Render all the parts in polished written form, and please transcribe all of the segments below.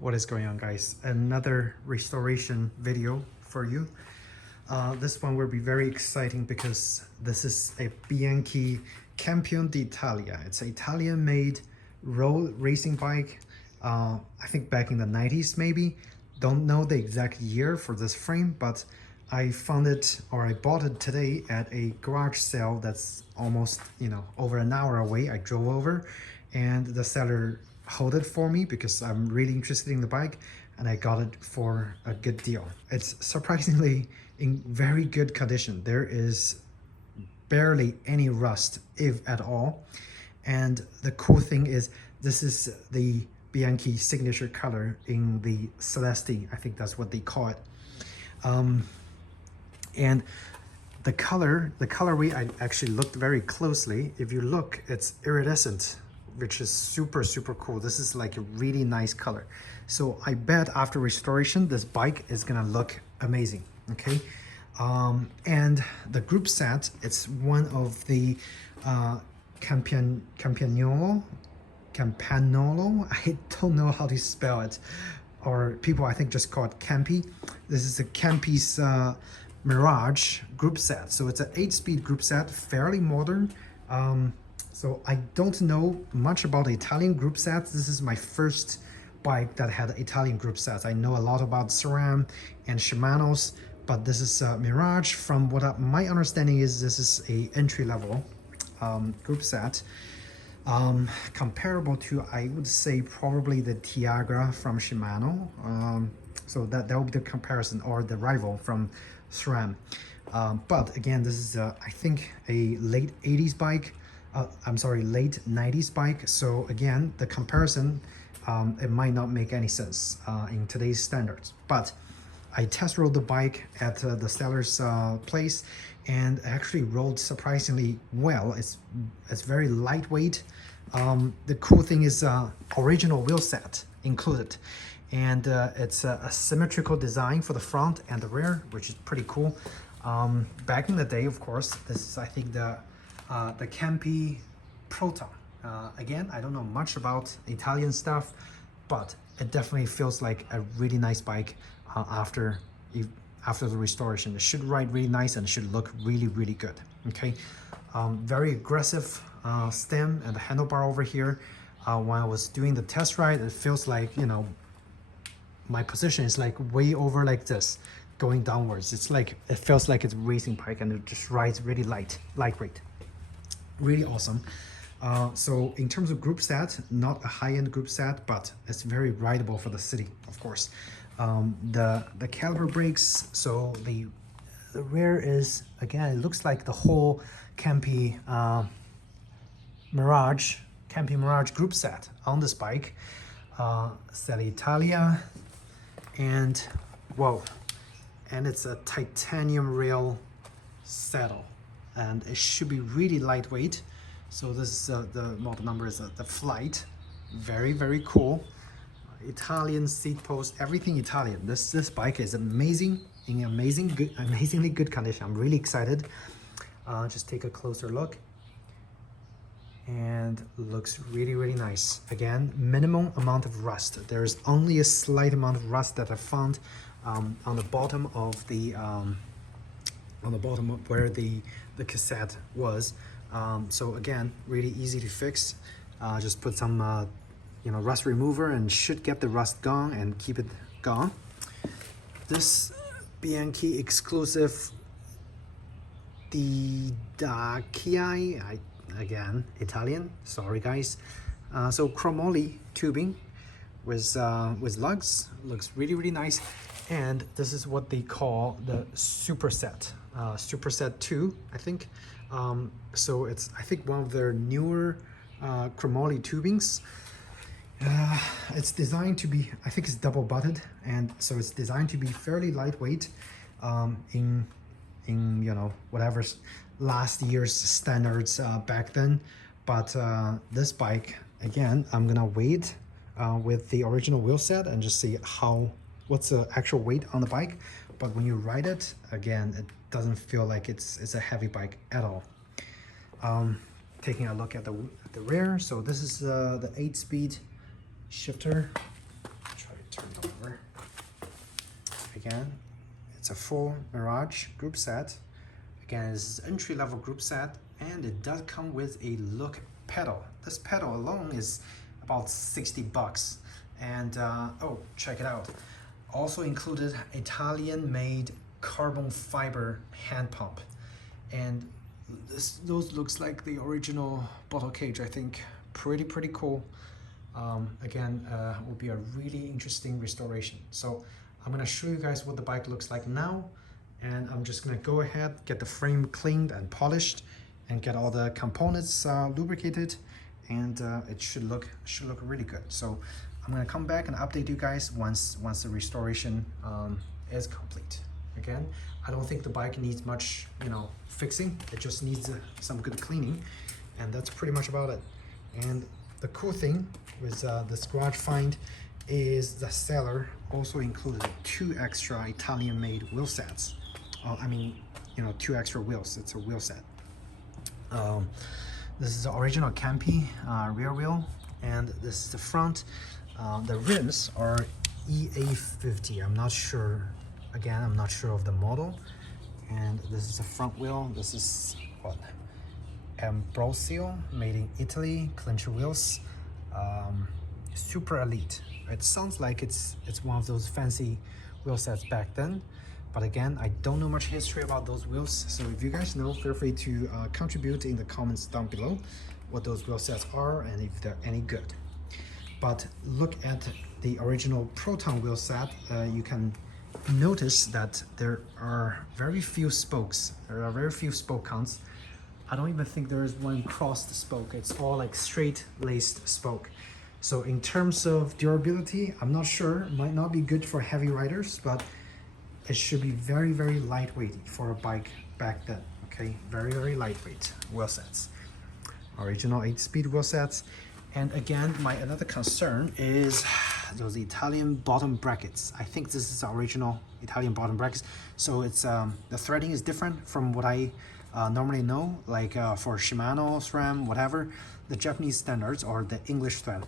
What is going on, guys? Another restoration video for you. This one will be very exciting because this is a Bianchi Campione D'Italia. It's an Italian-made road racing bike. I think back in the 90s maybe. Don't know the exact year for this frame, but I found it, or I bought it today at a garage sale that's almost, over an hour away. I drove over and the seller held it for me because I'm really interested in the bike, and I got it for a good deal. It's surprisingly in very good condition. There is barely any rust, if at all. And the cool thing is this is the Bianchi signature color in the Celeste. I think that's what they call it. And the colorway, I actually looked very closely. If you look, it's iridescent, which is super cool. This is like a really nice color. So I bet after restoration, this bike is gonna look amazing, okay? And the group set, it's one of the Campagnolo. I don't know how to spell it, or people I think just call it Campi. This is a Campi's Mirage group set. So it's an 8-speed group set, fairly modern. So I don't know much about Italian group sets. This is my first bike that had Italian group sets. I know a lot about SRAM and Shimano's, but this is Mirage. From what my understanding is, this is a entry-level group set. Comparable to, I would say, probably the Tiagra from Shimano. So that will be the comparison, or the rival from SRAM. But again, this is I think a late 80s bike. I'm sorry, late 90s bike. So again, the comparison, it might not make any sense in today's standards. But I test rode the bike at the seller's place, and actually rode surprisingly well. It's very lightweight. The cool thing is original wheel set included, and it's a symmetrical design for the front and the rear, which is pretty cool. Back in the day, of course, this is, I think, the Campi Proton. Again, I don't know much about Italian stuff, but it definitely feels like a really nice bike after the restoration. It should ride really nice and it should look really good. Okay, very aggressive stem and the handlebar over here. When I was doing the test ride, it feels like, my position is like way over like this, going downwards. It's like, it feels like it's a racing bike, and it just rides really lightweight. Really awesome. So in terms of group set, not a high-end group set, but it's very rideable for the city, of course. The caliper brakes, so the rear is, again, it looks like the whole Campi Mirage group set on this bike. Selle Italia, and whoa, and it's a titanium rail saddle, and it should be really lightweight. So this is the model number is the Flight. Very cool. Italian seat post, everything Italian. This bike is amazing, in amazingly good condition. I'm really excited. Just take a closer look, and looks really nice. Again, minimum amount of rust. There's only a slight amount of rust that I found on the bottom of the where the cassette was. So again, really easy to fix. Just put some rust remover and should get the rust gone and keep it gone. This Bianchi exclusive Didacchiai, again Italian, sorry guys. So chromoly tubing with lugs, looks really nice. And this is what they call the Superset, Superset 2, I think. So it's, I think, one of their newer chromoly tubings. It's designed to be, I think it's double butted, and so it's designed to be fairly lightweight in whatever last year's standards back then. But this bike, again, I'm gonna wait with the original wheel set and just see what's the actual weight on the bike. But when you ride it, again, it doesn't feel like it's a heavy bike at all. Taking a look at the rear, so this is the 8-speed shifter. Try to again, it's a full Mirage group set. Again, it's an entry-level group set, and it does come with a look pedal. This pedal alone is about 60 bucks. And oh, check it out. Also included Italian-made carbon fiber hand pump. And those looks like the original bottle cage, I think. Pretty cool. Again, will be a really interesting restoration. So I'm gonna show you guys what the bike looks like now, and I'm just gonna go ahead, get the frame cleaned and polished, and get all the components lubricated, and it should look really good. So I'm gonna come back and update you guys once the restoration is complete. Again, I don't think the bike needs much, fixing. It just needs some good cleaning, and that's pretty much about it. And the cool thing with this garage find is the seller also included 2 extra Italian-made wheel sets. I mean, 2 extra wheels. It's a wheel set. This is the original Campi rear wheel, and this is the front. The rims are EA50. I'm not sure. Again, I'm not sure of the model. And this is the front wheel. This is what? Ambrosio, made in Italy, clincher wheels, super elite. It sounds like it's one of those fancy wheel sets back then, but again, I don't know much history about those wheels, so if you guys know, feel free to contribute in the comments down below what those wheel sets are and if they're any good. But look at the original Proton wheel set. You can notice that there are very few spokes. There are very few spoke counts. I don't even think there is one crossed spoke. It's all like straight laced spoke. So in terms of durability, I'm not sure. It might not be good for heavy riders, but it should be very lightweight for a bike back then. Okay, very lightweight wheel sets. Original 8-speed wheel sets. And again, my another concern is those Italian bottom brackets. I think this is the original Italian bottom brackets. So it's the threading is different from what I normally know, like for Shimano, SRAM, whatever, the Japanese standards or the English thread.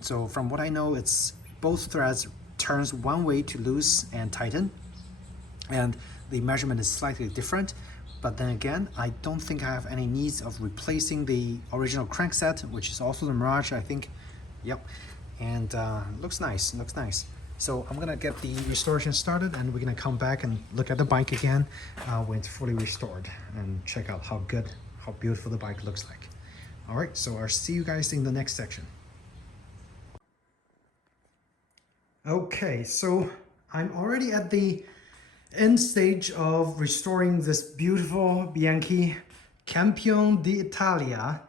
So from what I know, it's both threads turns one way to loose and tighten, and the measurement is slightly different. But then again, I don't think I have any needs of replacing the original crankset, which is also the Mirage, I think. Yep, and looks nice. So I'm gonna get the restoration started, and we're gonna come back and look at the bike again when it's fully restored and check out how beautiful the bike looks like. All right, so I'll see you guys in the next section. Okay, so I'm already at the end stage of restoring this beautiful Bianchi Campione D'Italia.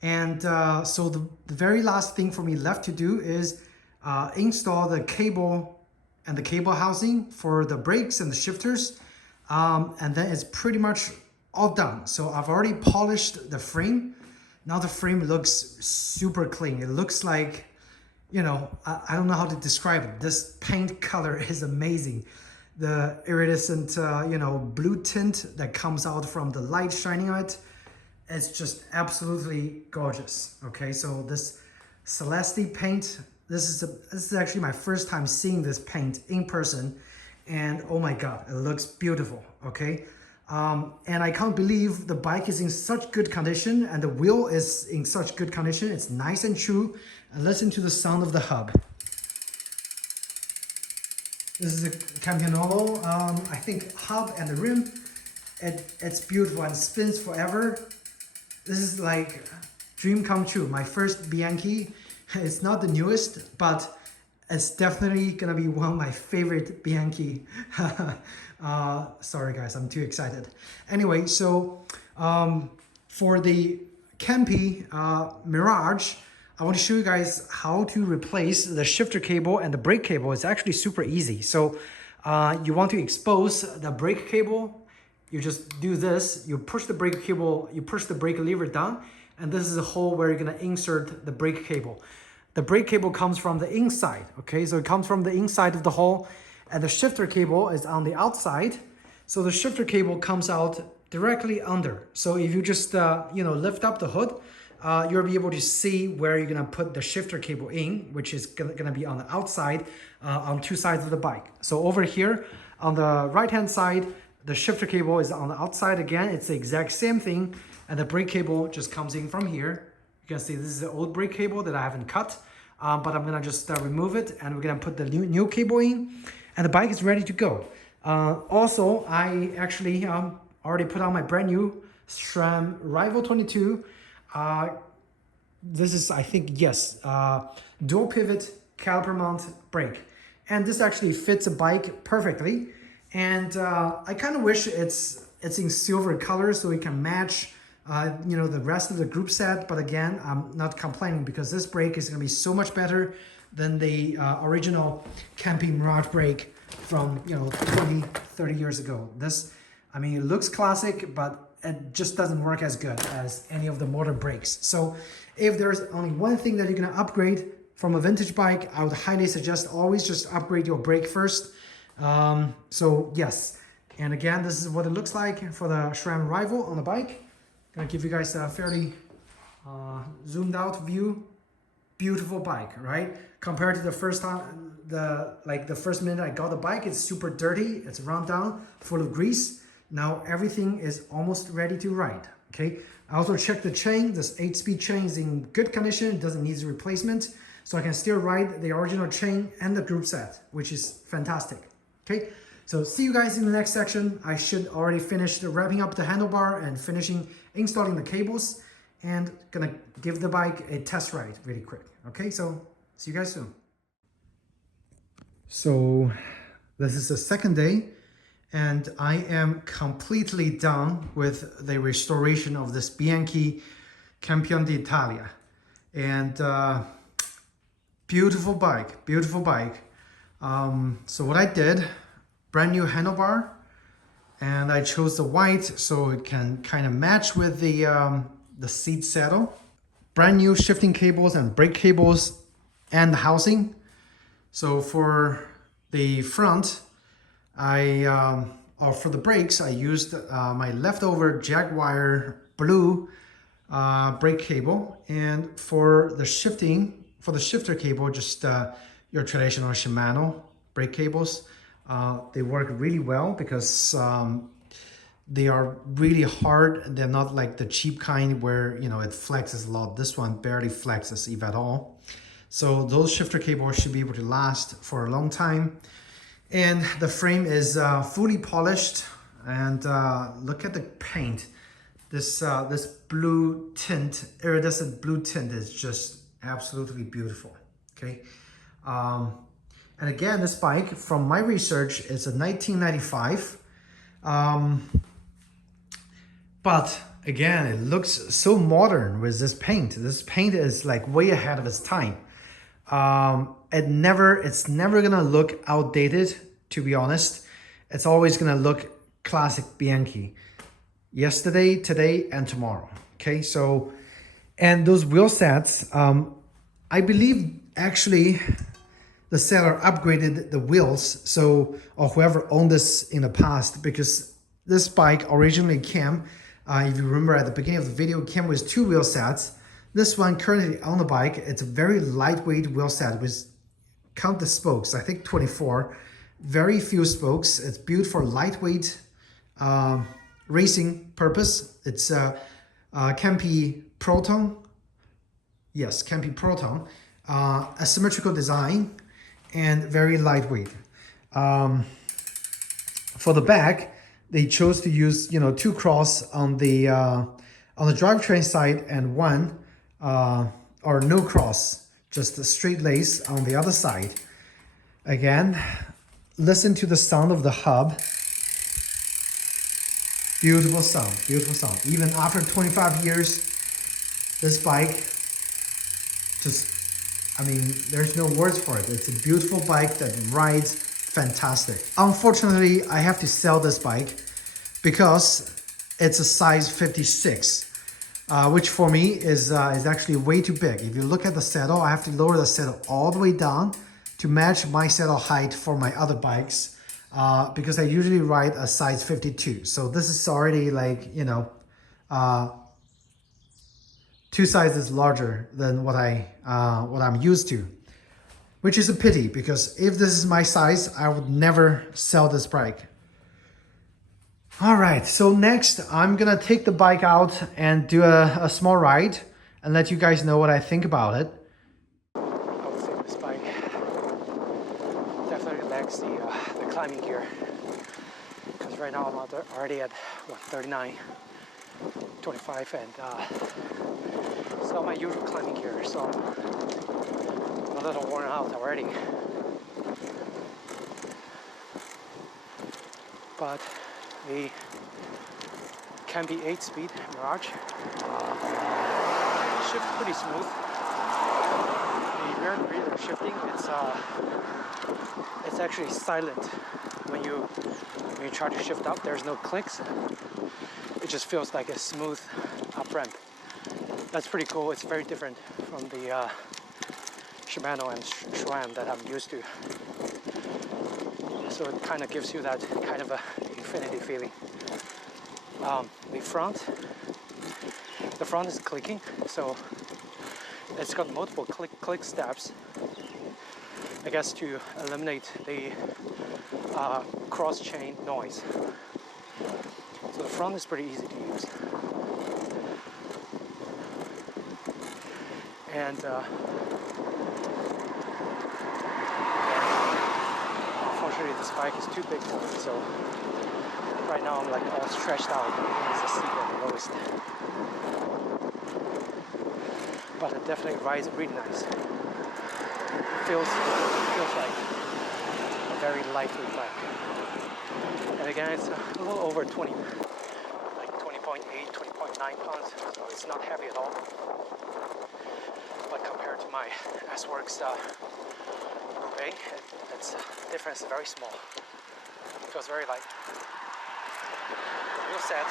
And so the very last thing for me left to do is install the cable and the cable housing for the brakes and the shifters. And then it's pretty much all done. So I've already polished the frame. Now the frame looks super clean. It looks like, I don't know how to describe it. This paint color is amazing. The iridescent, blue tint that comes out from the light shining on it, it's just absolutely gorgeous. Okay, so this Celeste paint, this is actually my first time seeing this paint in person, and oh my god, it looks beautiful. Okay, and I can't believe the bike is in such good condition and the wheel is in such good condition. It's nice and true. And listen to the sound of the hub. This is a Campagnolo, I think, hub and the rim. It's beautiful and spins forever. This is like dream come true. My first Bianchi. It's not the newest, but it's definitely gonna be one of my favorite Bianchi. Sorry guys, I'm too excited. Anyway, so for the Campi Mirage, I want to show you guys how to replace the shifter cable and the brake cable. It's actually super easy. So you want to expose the brake cable. You just do this. You push the brake cable, you push the brake lever down, and this is a hole where you're gonna insert the brake cable. The brake cable comes from the inside, okay? So it comes from the inside of the hole, and the shifter cable is on the outside. So the shifter cable comes out directly under. So if you just, lift up the hood, you'll be able to see where you're gonna put the shifter cable in, which is gonna be on the outside, on two sides of the bike. So over here on the right hand side, the shifter cable is on the outside again. It's the exact same thing, and the brake cable just comes in from here. You can see this is the old brake cable that I haven't cut, but I'm gonna just remove it, and we're gonna put the new cable in, and the bike is ready to go. Also, I actually already put on my brand new SRAM Rival 22. This is, I think, yes, dual pivot caliper mount brake, and this actually fits a bike perfectly. And I kind of wish it's in silver color so it can match you know, the rest of the group set. But again, I'm not complaining because this brake is going to be so much better than the original Campi Mirage brake from, you know, 20-30 years ago. This, I mean, it looks classic, but it just doesn't work as good as any of the modern brakes. So if there's only one thing that you're going to upgrade from a vintage bike, I would highly suggest always just upgrade your brake first. So yes, and again, this is what it looks like for the SRAM Rival on the bike. Gonna give you guys a fairly zoomed out view. Beautiful bike, right? Compared to the first time, the first minute I got the bike, it's super dirty, it's run down, full of grease. Now everything is almost ready to ride. Okay. I also checked the chain. This 8-speed chain is in good condition. It doesn't need replacement, so I can still ride the original chain and the group set, which is fantastic. Okay. So see you guys in the next section. I should already finish wrapping up the handlebar and finishing installing the cables, and gonna give the bike a test ride really quick. Okay, so see you guys soon. So this is the second day, and I am completely done with the restoration of this Bianchi Campione D'Italia. And beautiful bike, beautiful bike. So what I did, brand new handlebar, and I chose the white so it can kind of match with the seat saddle. Brand new shifting cables and brake cables and the housing. So for the front, or for the brakes, I used my leftover Jaguar blue brake cable, and for the shifter cable, just your traditional Shimano brake cables. They work really well because they are really hard. They're not like the cheap kind where, you know, it flexes a lot. This one barely flexes, if at all. So those shifter cables should be able to last for a long time. And the frame is fully polished. And look at the paint. This blue tint, iridescent blue tint, is just absolutely beautiful. Okay. And again, this bike, from my research, is a 1995. But again, it looks so modern with this paint. This paint is like way ahead of its time. It's never gonna look outdated, to be honest. It's always gonna look classic Bianchi. Yesterday, today, and tomorrow. Okay, so, and those wheel sets, I believe actually the seller upgraded the wheels, so, or whoever owned this in the past, because this bike originally came, if you remember at the beginning of the video, it came with 2 wheel sets. This one currently on the bike, it's a very lightweight wheel set with, count the spokes, I think 24, very few spokes. It's built for lightweight racing purpose. It's Campi Proton, yes, Campi Proton, asymmetrical design and very lightweight. For the back, they chose to use, you know, 2 cross on the drivetrain side and 1 or no cross, just a straight lace on the other side. Again, listen to the sound of the hub. Beautiful sound, beautiful sound. Even after 25 years, this bike just, I mean, there's no words for it. It's a beautiful bike that rides fantastic. Unfortunately, I have to sell this bike because it's a size 56, which for me is actually way too big. If you look at the saddle, I have to lower the saddle all the way down to match my saddle height for my other bikes, because I usually ride a size 52. So this is already like, you know, two sizes larger than what I'm used to, which is a pity, because if this is my size, I would never sell this bike. All right, so next I'm gonna take the bike out and do a small ride and let you guys know what I think about it. I would say this bike definitely lacks the climbing gear, because right now I'm already at what, 39, 25, and it's not my usual climbing gear, so I'm a little worn out already. But the Campi 8-speed Mirage shifts pretty smooth. The rear shifting, it's actually silent. When you try to shift up, there's no clicks. It just feels like a smooth up ramp. That's pretty cool. It's very different from the Shimano and SRAM that I'm used to. So it kind of gives you that kind of a infinity feeling. The front is clicking, so it's got multiple click steps, I guess, to eliminate the cross chain noise. So the front is pretty easy to use. And unfortunately this bike is too big for me, so right now I'm like all stretched out. It's a seat at the lowest. But it definitely rides really nice. It feels like a very lightweight bike. And again, it's a little over 20, like 20.8, 20.9 pounds, so it's not heavy at all. But compared to my S-Works Goodie, the difference is very small. It feels very light. The wheel set,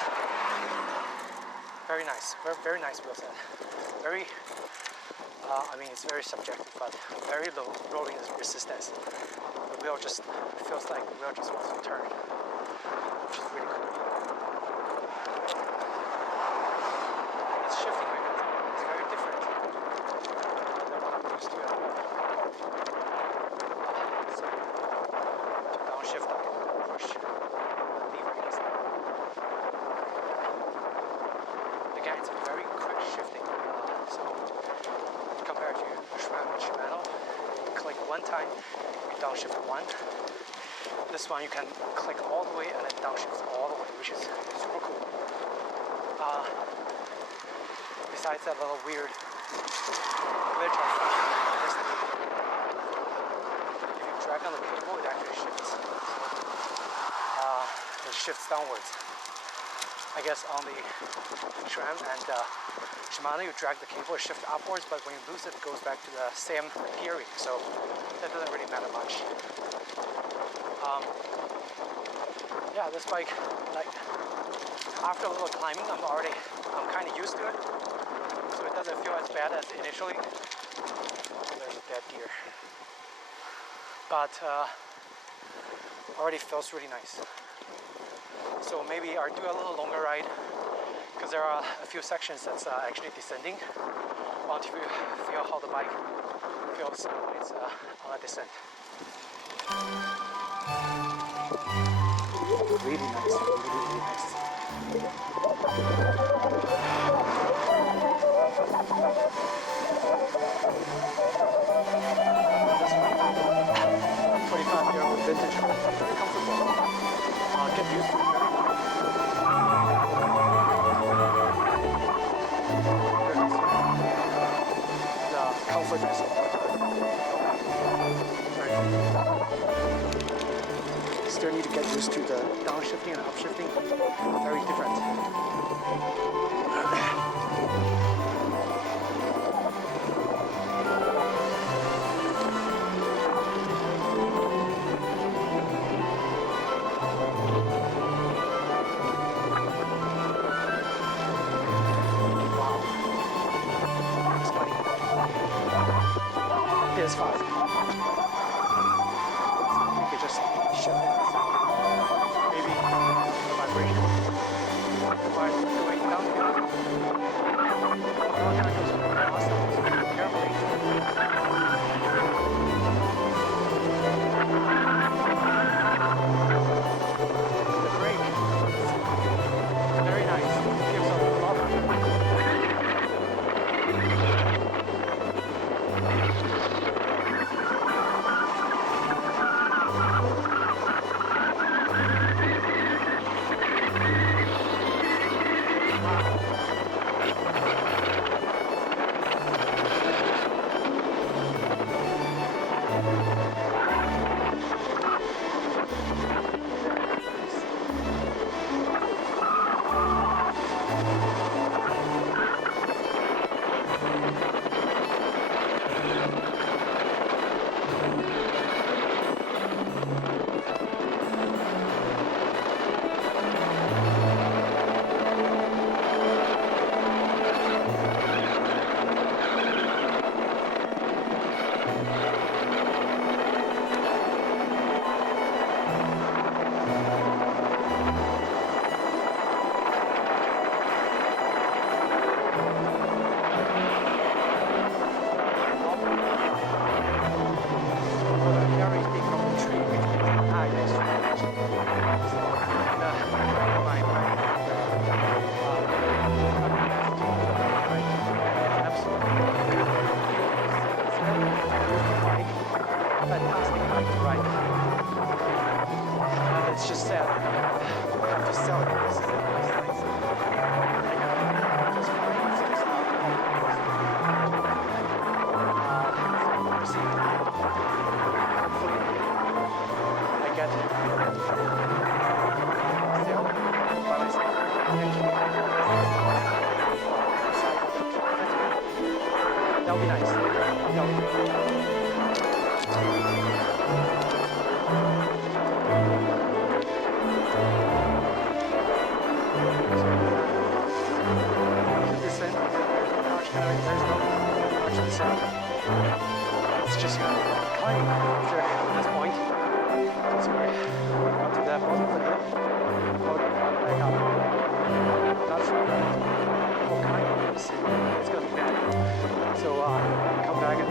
very nice, very nice wheel set. Very, I mean, it's very subjective, but very low rolling resistance. The wheel just feels like the wheel just wants to turn, which is really cool. Its shifting mechanism is very different than what I'm used to. So, to downshift, I can push the lever easily. Again, it's a very quick shifting, so compared to SRAM and Shimano, you click one time, you downshift one. This one you can click all the way and then downshift all the way, which is super cool. Besides that little weird glitch I found yesterday, if you drag on the cable, it actually shifts. It shifts downwards. I guess on the SRAM and Shimano, you drag the cable, it shifts upwards, but when you lose it, it goes back to the same gearing, so that doesn't really matter much. Yeah, this bike, like, after a little climbing, I'm kind of used to it, so it doesn't feel as bad as initially. There's a dead deer. But already feels really nice. So maybe I'll do a little longer ride, because there are a few sections that's actually descending. I want to feel how the bike feels when it's on a descent. Really nice, really nice. 25-year-old vintage car, very comfortable. Get used to it, very nice. The comfort is very comfortable. Still need to get used to the downshifting and upshifting. Very different. PS5. You could just shift it. Maybe the vibration. while going downhill. All kind of goes fast, carefully. The brake, very nice. Gives a lot of it's just sad. I'm just selling it. This is it. This is just I get still, but I say that'll be nice. That'll be it's just climbing after this point. So we're up to that bottom of the hill. Load up, back up. That's all kind of it's gonna be bad. So come back and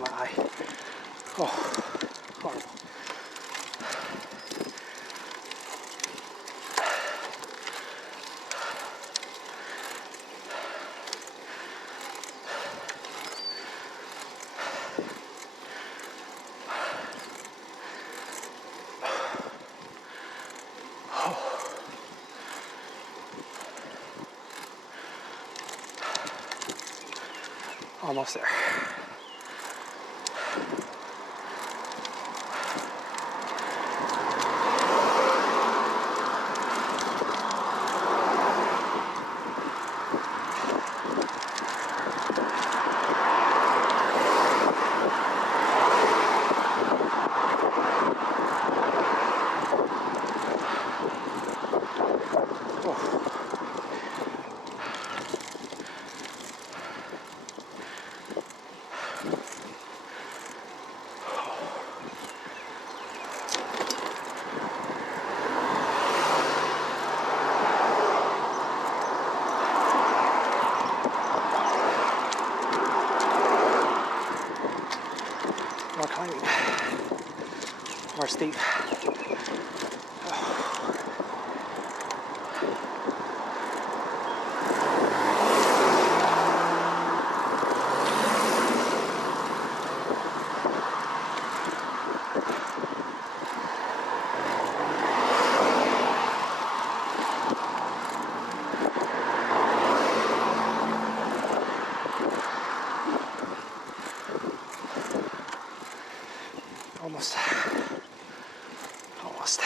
in my eye. Oh, horrible. Almost there. More climbing, more steep. Almost. Almost.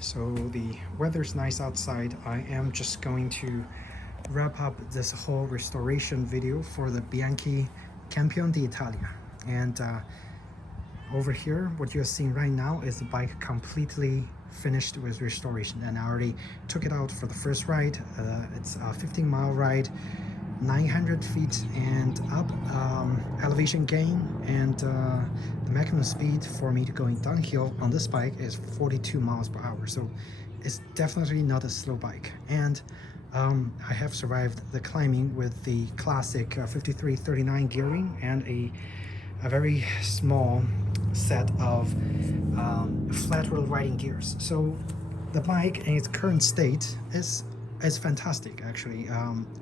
So the weather's nice outside. I am just going to wrap up this whole restoration video for the Bianchi Campione D'Italia. And over here, what you're seeing right now is the bike completely finished with restoration, and I already took it out for the first ride. It's a 15-mile ride, 900 feet and up, elevation gain, and the maximum speed for me to going downhill on this bike is 42 miles per hour. So it's definitely not a slow bike. And I have survived the climbing with the classic 5339 gearing and a very small set of flat wheel riding gears. So the bike in its current state is fantastic, actually.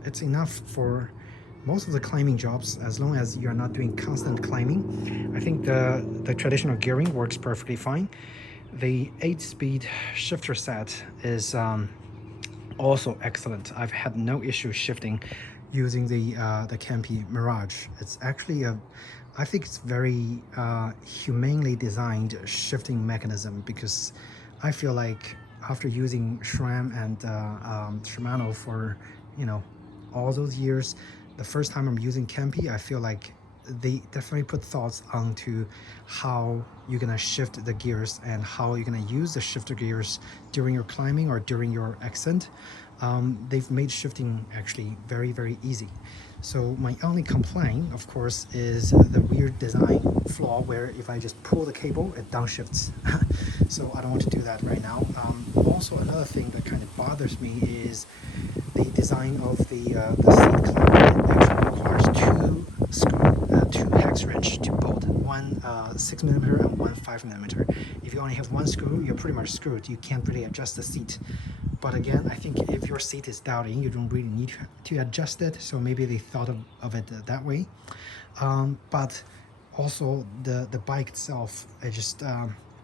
It's enough for most of the climbing jobs, as long as you're not doing constant climbing. I think the traditional gearing works perfectly fine. The 8-speed shifter set is also excellent. I've had no issue shifting using the Campi Mirage. It's actually I think it's very humanely designed shifting mechanism, because I feel like after using SRAM and Shimano for, you know, all those years, the first time I'm using Campi, I feel like they definitely put thoughts onto how you're gonna shift the gears and how you're gonna use the shifter gears during your climbing or during your ascent. They've made shifting actually very, very easy. So my only complaint, of course, is the weird design flaw where if I just pull the cable, it downshifts. So I don't want to do that right now. Also, another thing that kind of bothers me is the design of the seat clamp. It actually requires two hex wrench to bolt, one 6mm and one 5mm. If you only have one screw, you're pretty much screwed. You can't really adjust the seat. But again, I think if your seat is doubting, you don't really need to adjust it. So maybe they thought of it that way. But also the bike itself is just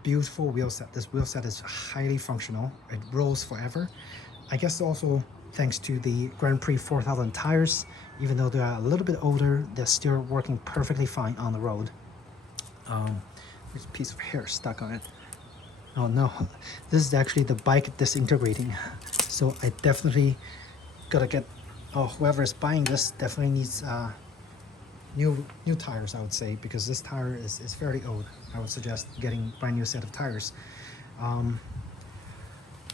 beautiful wheel set. This wheel set is highly functional. It rolls forever. I guess also thanks to the Grand Prix 4000 tires, even though they are a little bit older, they're still working perfectly fine on the road. There's a piece of hair stuck on it. Oh no, this is actually the bike disintegrating. So I definitely gotta get, whoever is buying this definitely needs new tires, I would say, because this tire is fairly old. I would suggest getting a brand new set of tires.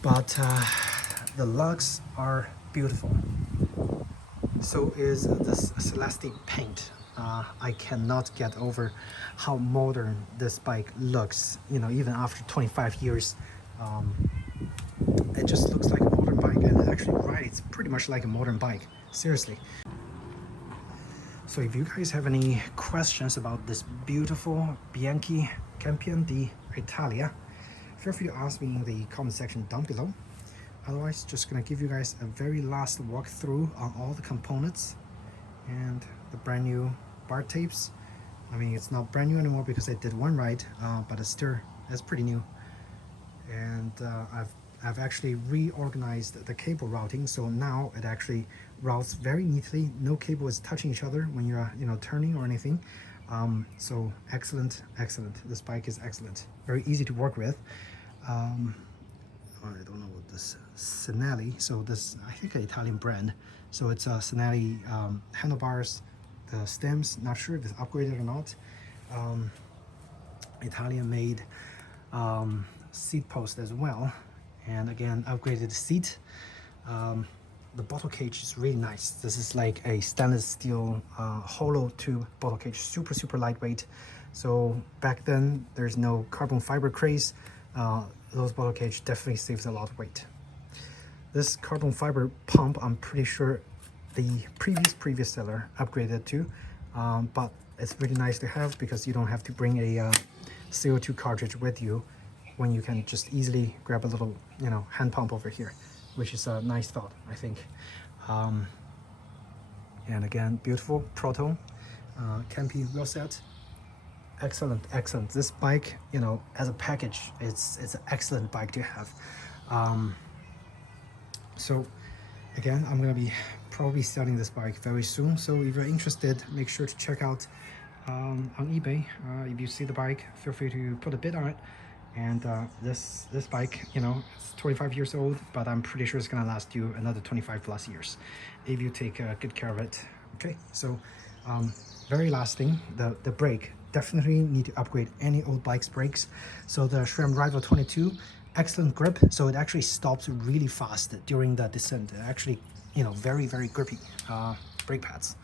But the lugs are beautiful. So is this Celeste paint. I cannot get over how modern this bike looks. You know, even after 25 years, it just looks like a modern bike, and it actually rides pretty much like a modern bike. Seriously. So if you guys have any questions about this beautiful Bianchi Campione D'Italia, feel free to ask me in the comment section down below. Otherwise, just gonna give you guys a very last walkthrough on all the components and the brand new bar tapes. I mean, it's not brand new anymore because I did one ride, but it's pretty new. And I've actually reorganized the cable routing, so now it actually routes very neatly. No cable is touching each other when you're turning or anything. So excellent. This bike is excellent. Very easy to work with. I don't know what this Senelli. So this, I think, an Italian brand. So it's a Senelli handlebars. The stems, not sure if it's upgraded or not. Italian made seat post as well, and again upgraded seat. The bottle cage is really nice. This is like a stainless steel hollow tube bottle cage, super lightweight. So back then there's no carbon fiber craze. Those bottle cage definitely saves a lot of weight. This carbon fiber pump, I'm pretty sure the previous seller upgraded to, but it's really nice to have because you don't have to bring a CO2 cartridge with you when you can just easily grab a little hand pump over here, which is a nice thought, I think. And again, beautiful Proton Campi wheel set. Excellent. This bike, as a package, it's an excellent bike to have. So again, I'm gonna be probably selling this bike very soon. So if you're interested, make sure to check out on eBay. If you see the bike, feel free to put a bid on it. And this bike, it's 25 years old, but I'm pretty sure it's gonna last you another 25 plus years if you take good care of it. Okay, so very lasting. The brake, definitely need to upgrade any old bike's brakes. So the SRAM Rival 22, excellent grip. So it actually stops really fast during the descent. Actually, very grippy brake pads.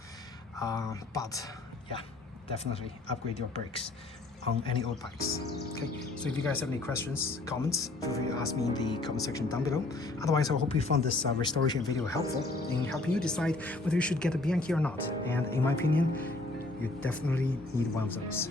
But yeah, definitely upgrade your brakes on any old bikes. Okay, so if you guys have any questions, comments, feel free to ask me in the comment section down below. Otherwise, I hope you found this restoration video helpful in helping you decide whether you should get a Bianchi or not. And in my opinion, you definitely need one of those.